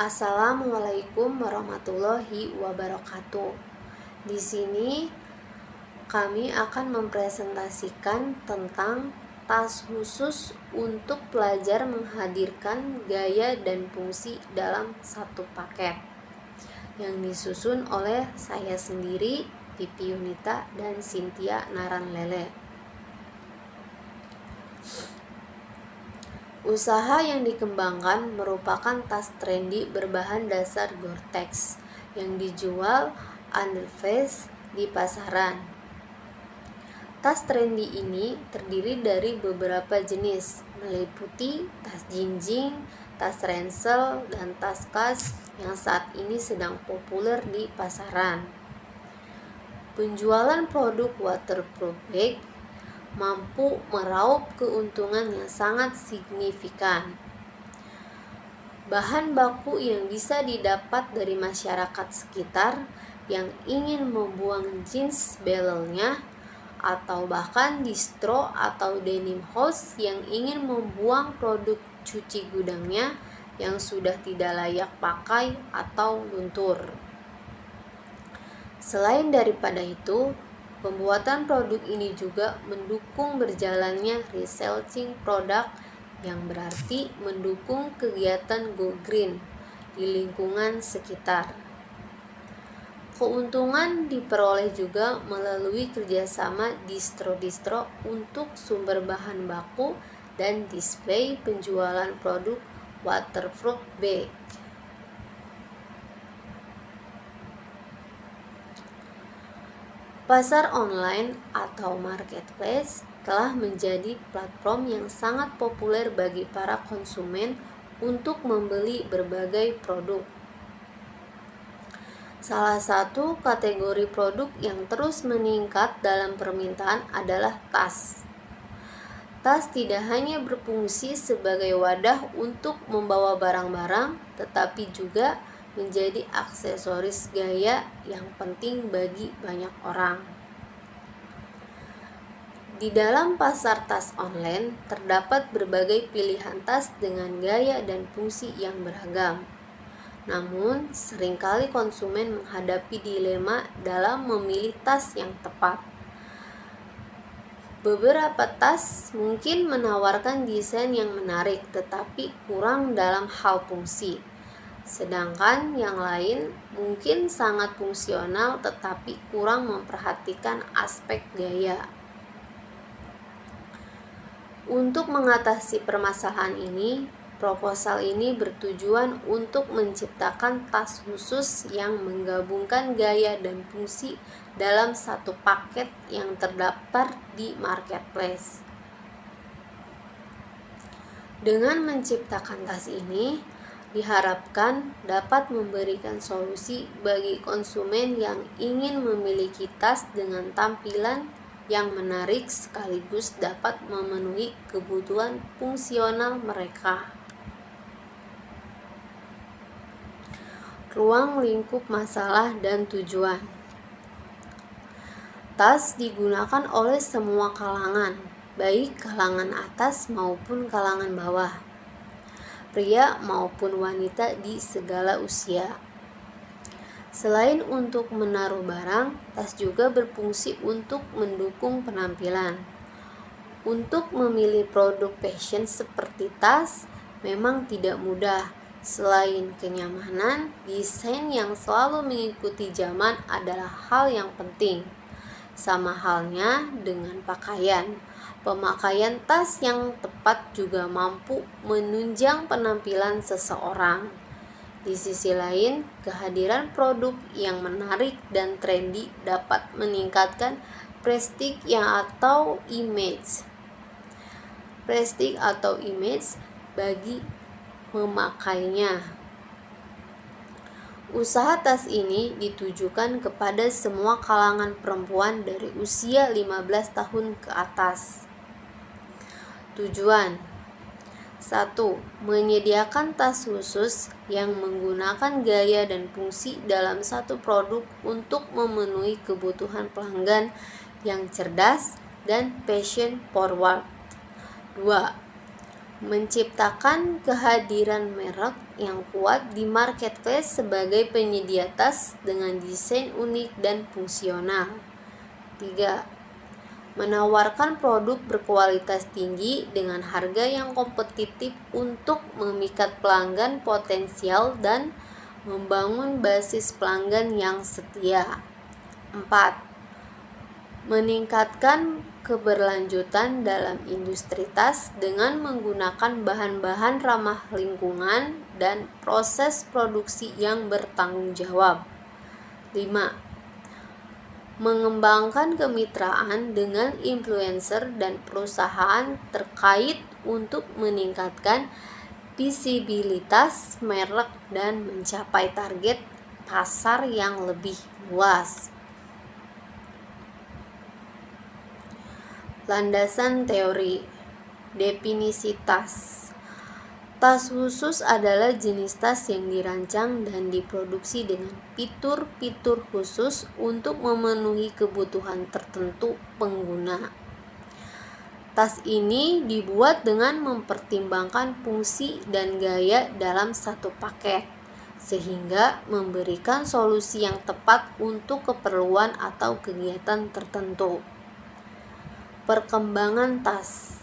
Assalamualaikum warahmatullahi wabarakatuh. Di sini kami akan mempresentasikan tentang tas khusus untuk pelajar menghadirkan gaya dan fungsi dalam satu paket yang disusun oleh saya sendiri, Pipi Yunita dan Cynthia Naranlele. Usaha yang dikembangkan merupakan tas trendy berbahan dasar Gore-Tex yang dijual underface di pasaran. Tas trendy ini terdiri dari beberapa jenis, meliputi tas jinjing, tas ransel, dan tas kas yang saat ini sedang populer di pasaran. Penjualan produk waterproof bag mampu meraup keuntungan yang sangat signifikan. Bahan baku yang bisa didapat dari masyarakat sekitar yang ingin membuang jeans belelnya, atau bahkan distro atau denim house yang ingin membuang produk cuci gudangnya yang sudah tidak layak pakai atau luntur. Selain daripada itu, pembuatan produk ini juga mendukung berjalannya recycling produk, yang berarti mendukung kegiatan go green di lingkungan sekitar. Keuntungan diperoleh juga melalui kerjasama distro-distro untuk sumber bahan baku dan display penjualan produk waterproof bag. Pasar online atau marketplace telah menjadi platform yang sangat populer bagi para konsumen untuk membeli berbagai produk. Salah satu kategori produk yang terus meningkat dalam permintaan adalah tas. Tas tidak hanya berfungsi sebagai wadah untuk membawa barang-barang, tetapi juga menjadi aksesoris gaya yang penting bagi banyak orang. Di dalam pasar tas online terdapat berbagai pilihan tas dengan gaya dan fungsi yang beragam. Namun, seringkali konsumen menghadapi dilema dalam memilih tas yang tepat. Beberapa tas mungkin menawarkan desain yang menarik tetapi kurang dalam hal fungsi. Sedangkan yang lain mungkin sangat fungsional tetapi kurang memperhatikan aspek gaya. Untuk mengatasi permasalahan ini, proposal ini bertujuan untuk menciptakan tas khusus yang menggabungkan gaya dan fungsi dalam satu paket yang terdaftar di marketplace. Dengan menciptakan tas ini, diharapkan dapat memberikan solusi bagi konsumen yang ingin memiliki tas dengan tampilan yang menarik sekaligus dapat memenuhi kebutuhan fungsional mereka. Ruang lingkup masalah dan tujuan. Tas digunakan oleh semua kalangan, baik kalangan atas maupun kalangan bawah, pria maupun wanita di segala usia. Selain untuk menaruh barang, tas juga berfungsi untuk mendukung penampilan. Untuk memilih produk fashion seperti tas memang tidak mudah. Selain kenyamanan, desain yang selalu mengikuti zaman adalah hal yang penting. Sama halnya dengan pakaian. Pemakaian tas yang tepat juga mampu menunjang penampilan seseorang. Di sisi lain, kehadiran produk yang menarik dan trendy dapat meningkatkan prestige atau image bagi memakainya. Usaha tas ini ditujukan kepada semua kalangan perempuan dari usia 15 tahun ke atas. Tujuan: 1. Menyediakan tas khusus yang menggunakan gaya dan fungsi dalam satu produk untuk memenuhi kebutuhan pelanggan yang cerdas dan fashion forward. 2. Menciptakan kehadiran merek yang kuat di marketplace sebagai penyedia tas dengan desain unik dan fungsional. 3. Menawarkan produk berkualitas tinggi dengan harga yang kompetitif untuk memikat pelanggan potensial dan membangun basis pelanggan yang setia. 4. Meningkatkan keberlanjutan dalam industri tas dengan menggunakan bahan-bahan ramah lingkungan dan proses produksi yang bertanggung jawab. 5. Mengembangkan kemitraan dengan influencer dan perusahaan terkait untuk meningkatkan visibilitas merek dan mencapai target pasar yang lebih luas. Landasan teori. Definisi tas. Tas khusus adalah jenis tas yang dirancang dan diproduksi dengan fitur-fitur khusus untuk memenuhi kebutuhan tertentu pengguna. Tas ini dibuat dengan mempertimbangkan fungsi dan gaya dalam satu paket, sehingga memberikan solusi yang tepat untuk keperluan atau kegiatan tertentu. Perkembangan tas.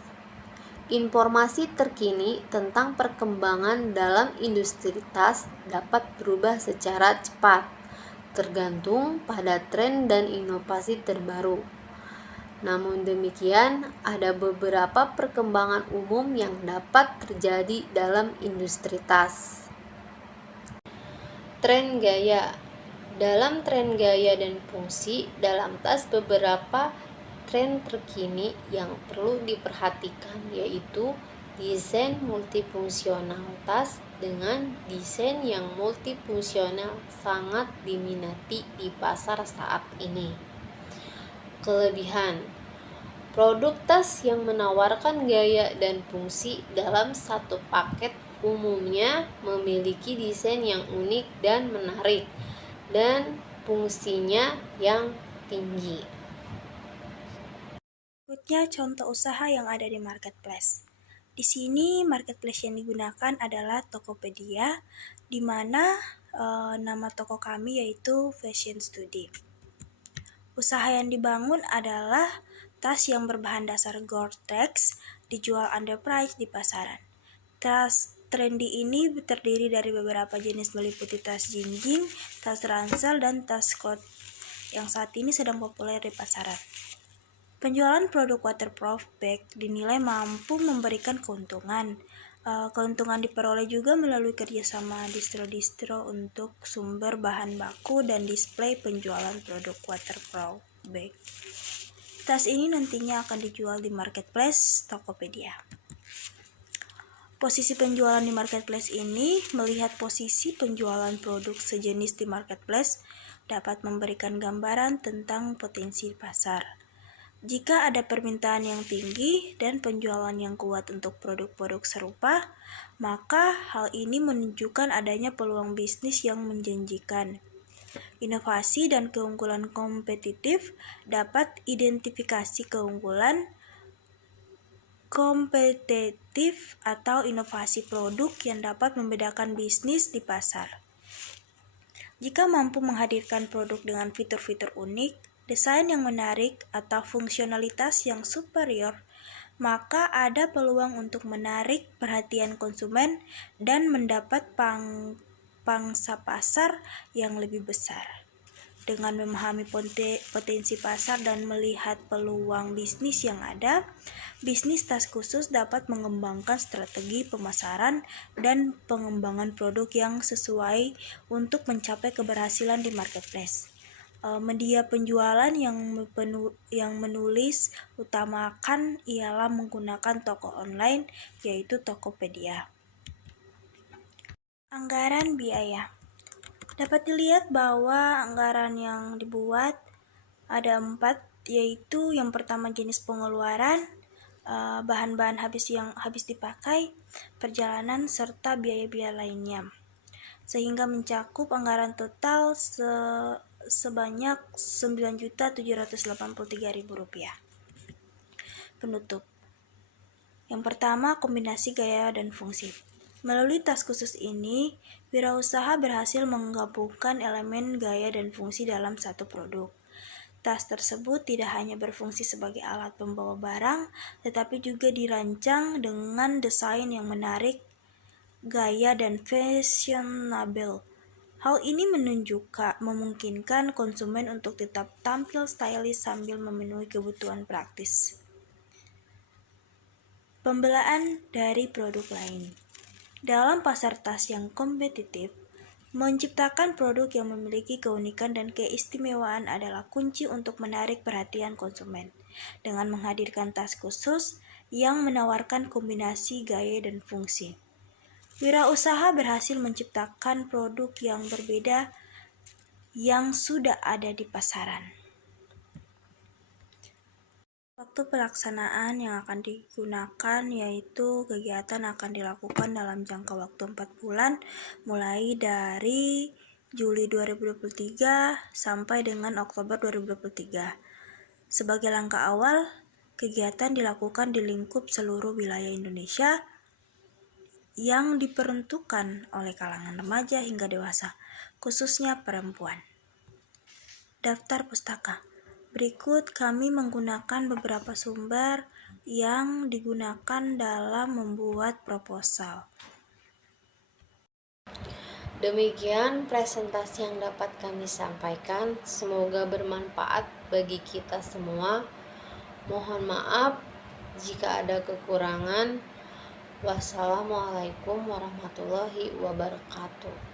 Informasi terkini tentang perkembangan dalam industri tas dapat berubah secara cepat, tergantung pada tren dan inovasi terbaru. Namun demikian, ada beberapa perkembangan umum yang dapat terjadi dalam industri tas. Tren gaya. Dalam tren gaya dan fungsi dalam tas, beberapa tren terkini yang perlu diperhatikan yaitu desain multifungsional. Tas dengan desain yang multifungsional sangat diminati di pasar saat ini. Kelebihan: produk tas yang menawarkan gaya dan fungsi dalam satu paket umumnya memiliki desain yang unik dan menarik dan fungsinya yang tinggi. Berikutnya contoh usaha yang ada di marketplace. Di sini marketplace yang digunakan adalah Tokopedia, di mana nama toko kami yaitu Fashion Study. Usaha yang dibangun adalah tas yang berbahan dasar Gore-Tex dijual underprice di pasaran. Tas trendy ini terdiri dari beberapa jenis meliputi tas jinjing, tas ransel, dan tas coat yang saat ini sedang populer di pasaran. Penjualan produk waterproof bag dinilai mampu memberikan keuntungan. Keuntungan diperoleh juga melalui kerjasama distro-distro untuk sumber bahan baku dan display penjualan produk waterproof bag. Tas ini nantinya akan dijual di marketplace Tokopedia. Posisi penjualan di marketplace ini melihat posisi penjualan produk sejenis di marketplace dapat memberikan gambaran tentang potensi pasar. Jika ada permintaan yang tinggi dan penjualan yang kuat untuk produk-produk serupa, maka hal ini menunjukkan adanya peluang bisnis yang menjanjikan. Inovasi dan keunggulan kompetitif dapat identifikasi keunggulan kompetitif atau inovasi produk yang dapat membedakan bisnis di pasar. Jika mampu menghadirkan produk dengan fitur-fitur unik, desain yang menarik, atau fungsionalitas yang superior, maka ada peluang untuk menarik perhatian konsumen dan mendapat pangsa pasar yang lebih besar. Dengan memahami potensi pasar dan melihat peluang bisnis yang ada, bisnis tas khusus dapat mengembangkan strategi pemasaran dan pengembangan produk yang sesuai untuk mencapai keberhasilan di marketplace. Media penjualan yang menulis utamakan ialah menggunakan toko online, yaitu Tokopedia. Anggaran biaya. Dapat dilihat bahwa anggaran yang dibuat ada 4, yaitu yang pertama jenis pengeluaran, bahan-bahan yang habis dipakai, perjalanan, serta biaya-biaya lainnya, sehingga mencakup anggaran total sebanyak Rp9.783.000. Penutup. Yang pertama, kombinasi gaya dan fungsi. Melalui tas khusus ini, wirausaha berhasil menggabungkan elemen gaya dan fungsi dalam satu produk. Tas tersebut tidak hanya berfungsi sebagai alat pembawa barang, tetapi juga dirancang dengan desain yang menarik, gaya, dan fashionable. Hal ini memungkinkan konsumen untuk tetap tampil stylish sambil memenuhi kebutuhan praktis. Pembelaan dari produk lain. Dalam pasar tas yang kompetitif, menciptakan produk yang memiliki keunikan dan keistimewaan adalah kunci untuk menarik perhatian konsumen. Dengan menghadirkan tas khusus yang menawarkan kombinasi gaya dan fungsi, wirausaha berhasil menciptakan produk yang berbeda yang sudah ada di pasaran. Waktu pelaksanaan yang akan digunakan yaitu kegiatan akan dilakukan dalam jangka waktu 4 bulan mulai dari Juli 2023 sampai dengan Oktober 2023. Sebagai langkah awal, kegiatan dilakukan di lingkup seluruh wilayah Indonesia yang diperuntukkan oleh kalangan remaja hingga dewasa, khususnya perempuan. Daftar pustaka. Berikut kami menggunakan beberapa sumber yang digunakan dalam membuat proposal. Demikian presentasi yang dapat kami sampaikan. Semoga bermanfaat bagi kita semua. Mohon maaf jika ada kekurangan. Wassalamualaikum warahmatullahi wabarakatuh.